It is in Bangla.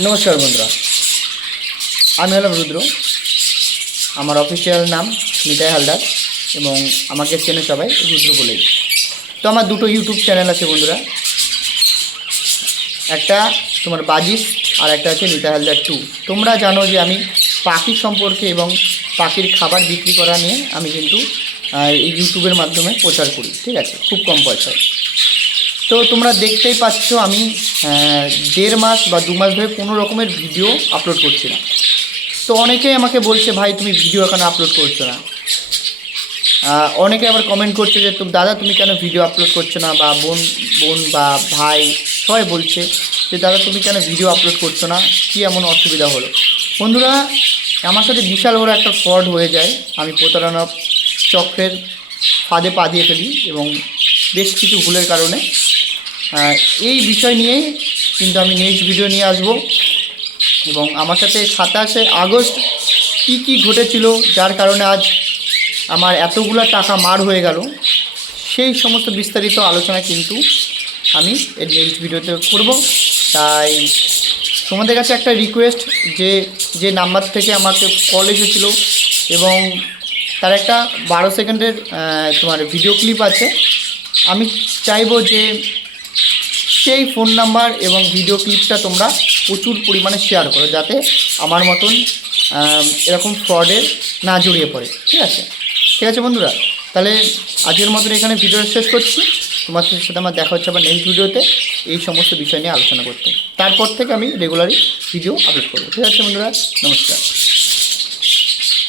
নমস্কার বন্ধুরা। আমি হলাম রুদ্র। আমার অফিসিয়াল নাম নিতাই হালদার এবং আমাকে চেনে সবাই রুদ্র বলেই। তো আমার দুটো ইউটিউব চ্যানেল আছে বন্ধুরা। একটা তোমার বাজিস আর একটা আছে নিতাই হালদার টু তোমরা জানো যে আমি পাখি সম্পর্কে এবং পাখির খাবার বিক্রি করা নিয়ে আমি কিন্তু এই ইউটিউবের মাধ্যমে প্রচার করি, ঠিক আছে? খুব কম পয়সায়। তো তোমরা দেখতেই পাচ্ছ আমি দেড় মাস বা দু মাস ধরে কোনো রকমের ভিডিও আপলোড করছি না। তো অনেকেই আমাকে বলছে, ভাই, তুমি ভিডিও এখন আপলোড করছ না? অনেকে আবার কমেন্ট করছে যে, তুমি, দাদা, তুমি কেন ভিডিও আপলোড করছ না? বা বোন বোন বা ভাই, সবাই বলছে যে, দাদা, তুমি কেন ভিডিও আপলোড করছ না? কী এমন অসুবিধা হলো? বন্ধুরা, আমার সাথে বিশাল বড় একটা ফ্রড হয়ে যায়। আমি প্রতারণা চক্রের ফাঁদে পা দিয়ে ফেলি এবং বেশ কিছু ভুলের কারণে এই বিষয় নিয়েই কিন্তু আমি নেক্সট ভিডিও নিয়ে আসব। এবং আমার সাথে সাতাশে আগস্ট কী কী ঘটেছিল, যার কারণে আজ আমার এতগুলো টাকা মার হয়ে গেল, সেই সমস্ত বিস্তারিত আলোচনা কিন্তু আমি এর নেক্সট ভিডিওতে করব। তাই তোমাদের কাছে একটা রিকোয়েস্ট যে যে নাম্বার থেকে আমাকে কল এসেছিল এবং তার একটা বারো সেকেন্ডের তোমার ভিডিও ক্লিপ আছে। আমি চাইব যে সেই ফোন নাম্বার এবং ভিডিও ক্লিপটা তোমরা প্রচুর পরিমাণে শেয়ার করো যাতে আমার মতন এরকম ফ্রডে না জড়িয়ে পড়ে, ঠিক আছে? ঠিক আছে বন্ধুরা? তাহলে আজকের মতন এখানে ভিডিওটা শেষ করছি। তোমার সাথে আমার দেখা হচ্ছে আবার নেক্সট ভিডিওতে এই সমস্ত বিষয় নিয়ে আলোচনা করতে। তারপর থেকে আমি রেগুলারই ভিডিও আপলোড করব। ঠিক আছে বন্ধুরা? নমস্কার।